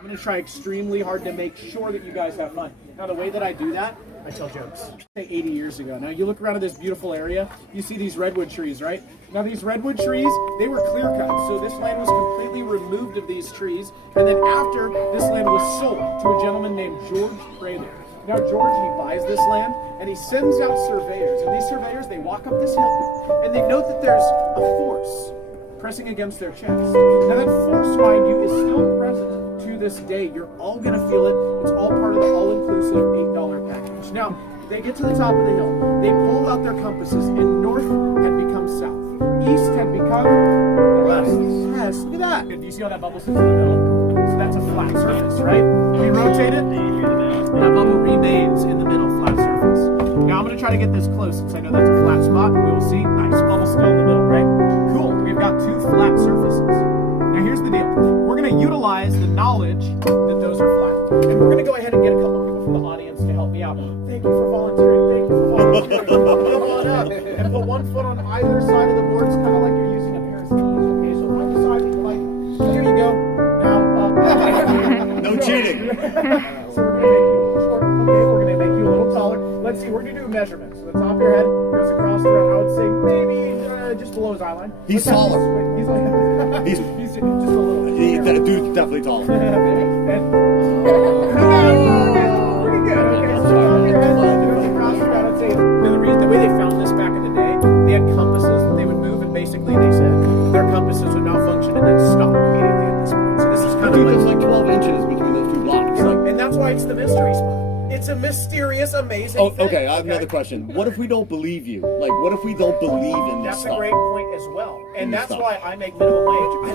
I'm going to try extremely hard to make sure that you guys have fun. Now, the way that I do that, I tell jokes. Say 80 years ago. Now, you look around at this beautiful area, you see these redwood trees, right? Now, these redwood trees, they were clear cut. So this land was completely removed of these trees. And then after, this land was sold to a gentleman named George Prather. Now, George, he buys this land, and he sends out surveyors. And these surveyors, they walk up this hill, and they note that there's a force pressing against their chest. Now, that force, mind you, is still present to this day. You're all going to feel it. It's all part of the all-inclusive $8 package. Now, they get to the top of the hill. They pull out their compasses, and north had become south. East had become west. Yes, look at that. Do you see how that bubble sits in the middle? So that's a flat surface, right? We rotate it, that bubble remains in the middle, flat surface. Now, I'm going to try to get this close since I know that's a flat spot. We will see. Nice, bubble still in the middle, right? Cool. We've got two flat surfaces. Now, here's the deal. We're going to utilize the knowledge that those are flat. And we're going to go ahead and get a couple people from the audience to help me out. Thank you for volunteering. Thank you for volunteering. Come on up and put one foot on either side of the boards, kind of like you're using a pair of skis. Okay, so one side, like, here you go. Now, no cheating. So we're going to make you short. Okay, we're going to make you a little taller. Let's see, we're going to do measurements. So the top of your head goes across around, I would say maybe just below his eye line. He's taller. He's like, he's just a little. That dude's definitely taller. Pretty good. Okay, so top of your head goes across around, I'd say. The way they found this back in the day, they had compasses that they would move, and basically they said their compasses would malfunction and then stop immediately at this point. So this is kind of there's like 12 inches between those two blocks. And that's why it's the mystery spot. It's a mysterious, amazing thing. Okay, I have another question. What if we don't believe you? Like, what if we don't believe in this That's stuff? a great point as well. And that's why I make minimum wage. I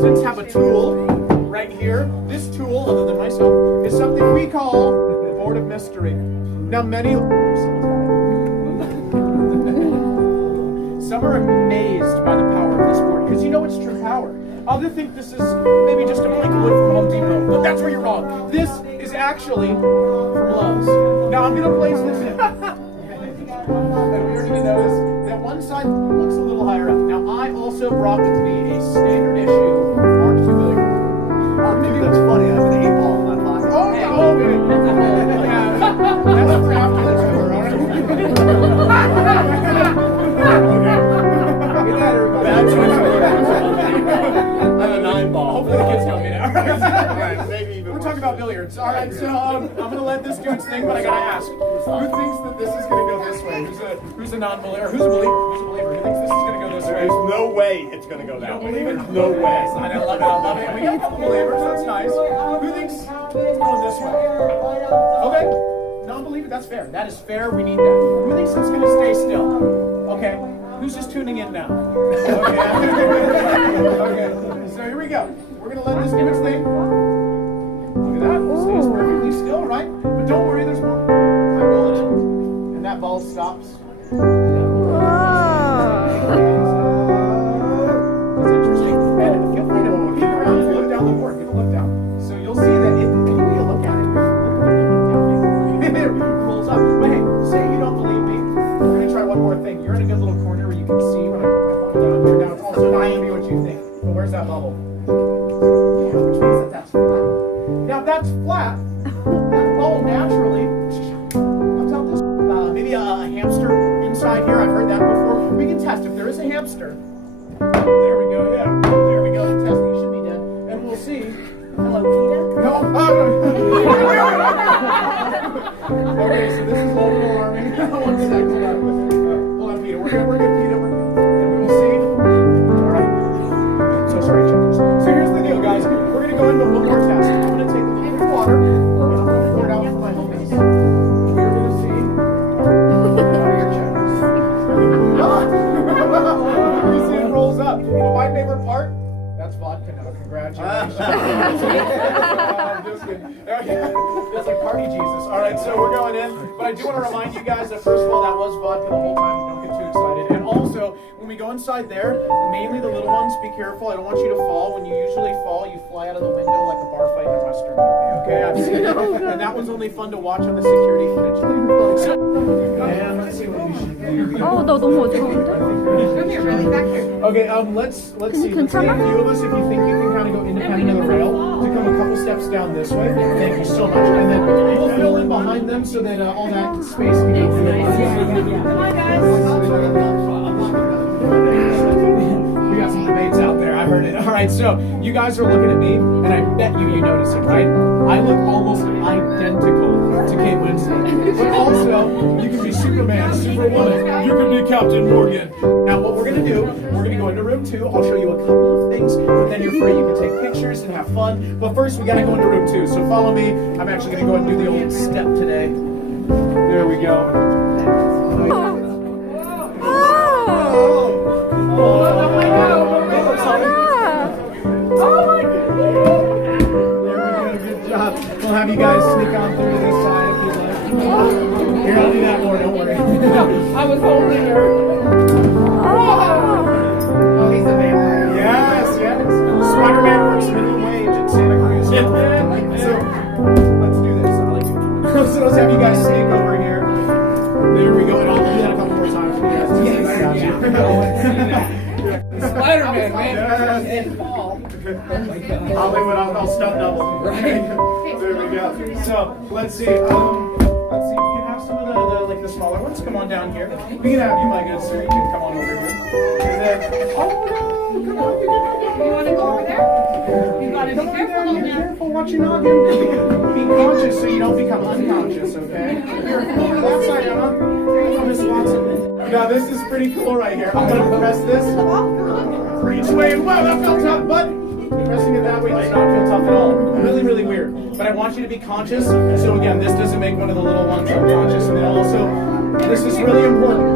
don't have a tool right here. This tool, other than myself, is something we call the Board of Mystery. Now, some are amazed by the power of this board because you know it's true power. Others think this is maybe just a plank of wood from Home Depot, but that's where you're wrong. This is actually from Lowe's. Now, I'm going to place this in. And we're going to notice that one side looks a little higher up. Now, I also brought with me a standard issue Mark II billiard. Maybe that's funny. I have an 8 ball in my pocket. Oh, no! That's for after the tour, all right? Look at that, everybody. Bad choice. I have a 9 ball. Hopefully the kids don't get out. All right, maybe even We're talking about billiards. All right, so I'm going to let this do its thing, but I got to ask. Who thinks that this is going to go this way? Who's a non-believer? Who's a believer? Who's a believer? Who thinks this is going to go this way? There's no way it's going to go that way. There's no way. I love it. I love it. We got a couple believers. That's nice. Who thinks it's going this way? Okay. Non-believer. That's fair. That is fair. We need that. Who thinks it's going to stay still? Okay. Who's just tuning in now? Okay. Okay. So here we go. We're going to let this do its thing. Look at that. It stays perfectly still, right? But don't worry. There's more. I roll it in. And that ball stops. That's interesting. And feel free to peek around and look down the board. Get a look down. So you'll see that if you look at it, it rolls up. But hey, say you don't believe me. We're going to try one more thing. You're in a good little corner where you can see when I put my thumb down here. Now it's also not going to be what you think. But where's that bubble? Yeah, which means that that's flat. Now if that's flat, that bubble naturally comes out this maybe a hamster inside here. I've heard that before. We can test if there is a hamster. There we go, yeah. There we go. The testing should be dead. And we'll see. Hello, Peter. No. Okay, so this is a little alarming. One second. Hold on, Peter. We're good, Peter. We're good. And we will see. All right. So sorry, checkers. So here's the deal, guys. We're going to go into one more test. I'm going to take a little bit of water and I'm going to pour it out for my homies. We're going to see your checkers. You see it rolls up. But my favorite part, that's vodka now. Congratulations. I'm just kidding. That's like party Jesus. All right, so we're going in. But I do want to remind you guys that first of all, that was vodka the whole time. Don't get too excited. And also, when we go inside there, mainly the little ones, be careful. I don't want you to fall. When you usually fall, you fly out of the window like a bar fight in a Western movie. Okay, I've seen it. And that was only fun to watch on the security footage later. So, and let's see what we should do. 나 너무 어지러운데? Okay, let's see. Let's take a few of us, if you think you can kind of go independent of the rail, to come a couple steps down this way. Thank you so much. And then we'll fill in behind them so that all that space can go through. Come on, guys. We got some debates out there. I heard it. All right, so you guys are looking at me, and I bet you notice it, right? I look almost identical to Kate Winslet. But also, you can be Superman, Superwoman. You can be Captain Morgan. Now, what we're going to do, we're going to go into room 2. I'll show you a couple of things, but then you're free. You can take pictures and have fun. But first, we got to go into room 2. So follow me. I'm actually going to go and do the old step today. There we go. Oh my God. Good job. We'll have you guys sneak on through to this side if you like. Here, I'll do that more, don't worry. I was holding her. Oh, he's the vampire. Yes. Spider-Man works minimum wage at Santa Cruz. So, let's do this. So let's have you guys sneak over here. There we go. And I'll do that a couple more times for you guys. Spider-Man, man. I'll stunt double. Right. There we go. So let's see. We can have some of the smaller ones. Come on down here. We can have you, my good sir. You can come on over here. And then, oh no! Come on, you want to go over there? You got to be careful. Be careful. Watch your noggin. Be conscious so you don't become unconscious. Okay. Here, come over to that side, Emma. Miss Watson. Now this is pretty cool right here. I'm gonna press this. Reach way and wow, that felt tough, but pressing it that way does not feel tough at all. Really, really weird. But I want you to be conscious. So again, this doesn't make one of the little ones unconscious. And then also, this is really important.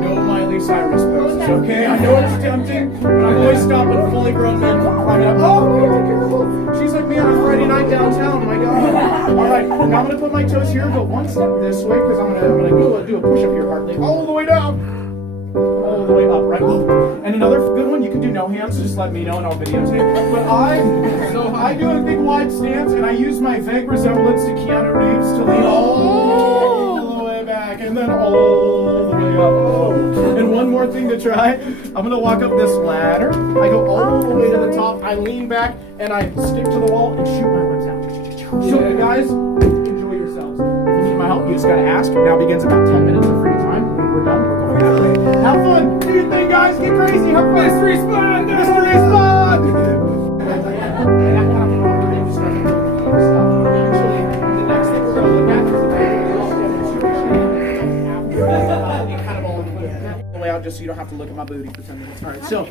No Miley Cyrus poses, okay? I know it's tempting, but I'm always stopping fully grown men from climbing up. Oh, be careful! She's like me on a Friday night downtown. My God! All right, now I'm gonna put my toes here, go one step this way because I'm gonna go do a push-up here, hardly all the way down. All the way up, right? And another good one, you can do no hands, so just let me know and I'll videotape. But I do a big wide stance and I use my vague resemblance to Keanu Reeves to lean all the way back and then all the way up. Oh. And one more thing to try, I'm gonna walk up this ladder. I go all the way to the top, I lean back and I stick to the wall and shoot my lips out. So you guys, enjoy yourselves. If you need my help, you just gotta ask. Now begins about 10 minutes of free time. When we're done, we're going that way. Have fun! Do your thing, guys! Get crazy! Have fun! Mystery Spot! Mystery Spot! Actually, the next thing we're going to look at is kind of all the way out just so you don't have to look at my booty for 10 minutes. Alright, so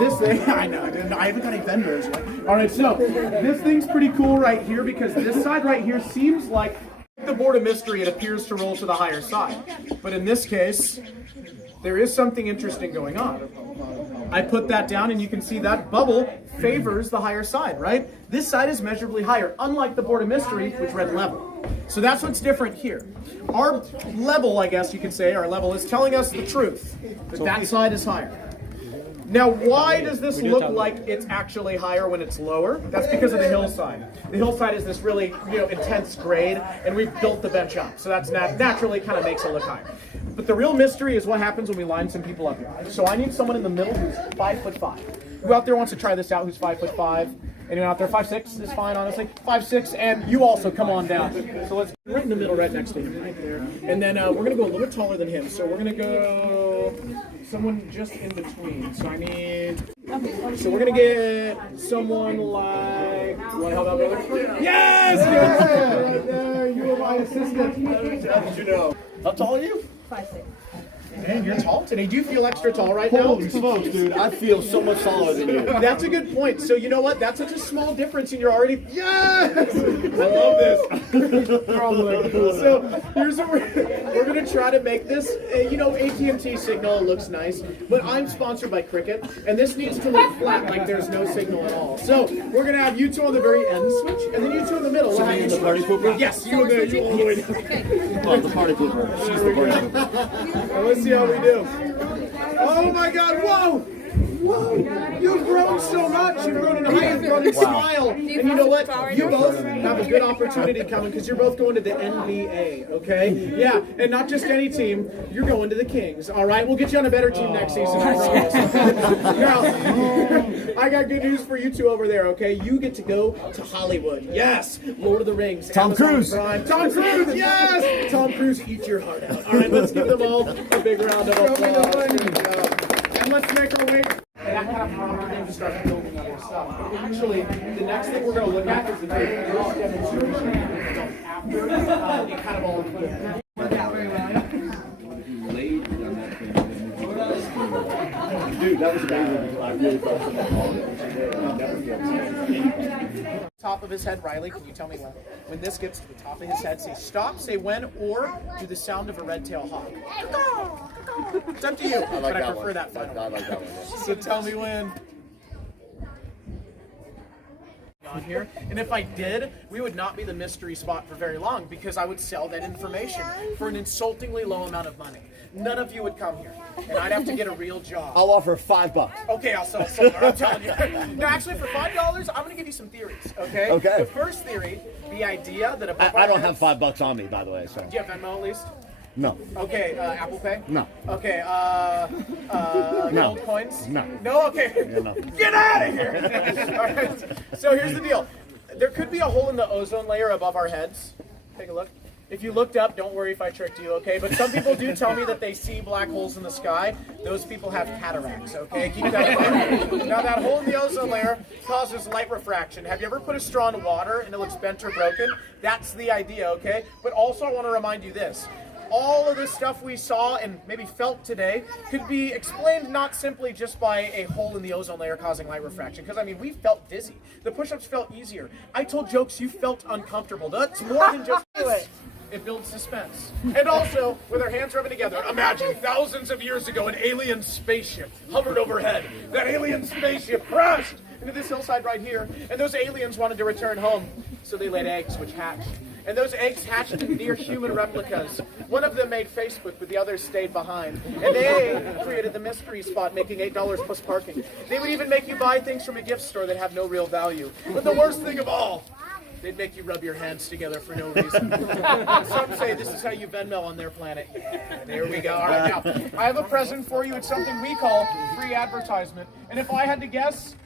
this thing, I know, I haven't got any vendors yet. Alright, so this thing's pretty cool right here because this side right here seems like the board of mystery. It appears to roll to the higher side. But in this case, there is something interesting going on. I put that down and you can see that bubble favors the higher side, right? This side is measurably higher, unlike the board of mystery, which read level. So that's what's different here. Our level, I guess you can say, our level is telling us the truth, that side is higher. Now, why does this look like it's actually higher when it's lower? That's because of the hillside. The hillside is this really, intense grade, and we've built the bench up, so that's naturally kind of makes it look higher. But the real mystery is what happens when we line some people up here. So I need someone in the middle who's 5'5". Who out there wants to try this out? Who's 5'5"? Anyone out there? 5'6" is fine, honestly. 5'6", and you also come on down. So let's get right in the middle, right next to him, right there. And then we're gonna go a little bit taller than him. So we're gonna go someone just in between. So I need. So we're gonna get someone like. You want to help out, brother? Yes! Right there. You are my assistant. How did you know? How tall are you? 5'6". Man, you're tall today. Do you feel extra tall right now? Holy smokes, dude! I feel so much taller than you. That's a good point. So you know what? That's such a small difference, and you're already yes. I love this. So here's what we're gonna try to make this. You know, AT&T signal looks nice, but I'm sponsored by Cricket, and this needs to look flat, like there's no signal at all. So we're gonna have you two on the very end switch, and then you two in the middle. So me and the party pooper? Yes, you all the way down. Oh, the party pooper. She's the party pooper. Now let's see how we do. Oh my God! Whoa! Whoa! You've grown so much. You've grown in height. You've grown in style. And you know what? You both have a good opportunity coming because you're both going to the NBA. Okay? Yeah. And not just any team. You're going to the Kings. All right. We'll get you on a better team next season. I promise. Now, I got good news for you two over there. Okay? You get to go to Hollywood. Yes. Lord of the Rings. Tom Amazon Cruise. Prime. Tom Cruise. Yes. Tom Cruise. Eat your heart out. All right. Let's give them all a big round of applause. And let's make our way. And that kind of prompted them to start building other stuff. But actually, the next thing we're going to look at is the very first demonstration after it kind of all included. Dude, that was amazing. I really felt so Top of his head, Riley, can you tell me when this gets to the top of his head, say stop, say when, or do the sound of a red-tailed hawk? It's up to you, I like but I that prefer one. that final. I like that one. So tell me when. On here, and if I did, we would not be the mystery spot for very long because I would sell that information for an insultingly low amount of money. None of you would come here, and I'd have to get a real job. I'll offer $5. Okay, I'll sell solar, I'm telling you. No, actually, for $5, I'm going to give you some theories, okay? Okay. The first theory, the idea that above I our don't have heads- $5 on me, by the way. So Do you have Venmo at least? no. Okay, Apple Pay? No. Okay, No. gold coins? No. No, okay. Yeah, no. Get out of here! All right, so here's the deal. There could be a hole in the ozone layer above our heads. Take a look. If you looked up, don't worry if I tricked you, okay? But some people do tell me that they see black holes in the sky. Those people have cataracts, okay? Keep that in mind. Now, that hole in the ozone layer causes light refraction. Have you ever put a straw in water and it looks bent or broken? That's the idea, okay? But also, I want to remind you this. All of this stuff we saw and maybe felt today could be explained not simply just by a hole in the ozone layer causing light refraction. Because, I mean, we felt dizzy. The push-ups felt easier. I told jokes, you felt uncomfortable. That's more than just this. It builds suspense. And also, with our hands rubbing together, imagine thousands of years ago an alien spaceship hovered overhead. That alien spaceship crashed into this hillside right here, and those aliens wanted to return home. So they laid eggs, which hatched. And those eggs hatched into near human replicas. One of them made Facebook, but the others stayed behind. And they created the mystery spot, making $8 plus parking. They would even make you buy things from a gift store that have no real value. But the worst thing of all, they'd make you rub your hands together for no reason. Some say this is how you Venmo on their planet. There we go. All right, now, I have a present for you. It's something we call free advertisement. And if I had to guess,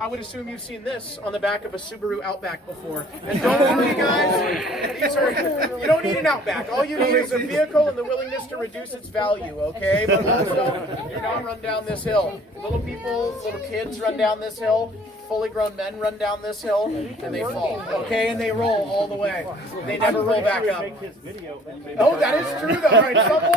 I would assume you've seen this on the back of a Subaru Outback before. And don't worry, guys. You don't need an Outback. All you need is a vehicle and the willingness to reduce its value, okay? But also, do not run down this hill. Little people, little kids run down this hill. Fully grown men run down this hill and they fall, okay? And they roll all the way. They never roll back up. Oh, that is true, though. All right, someone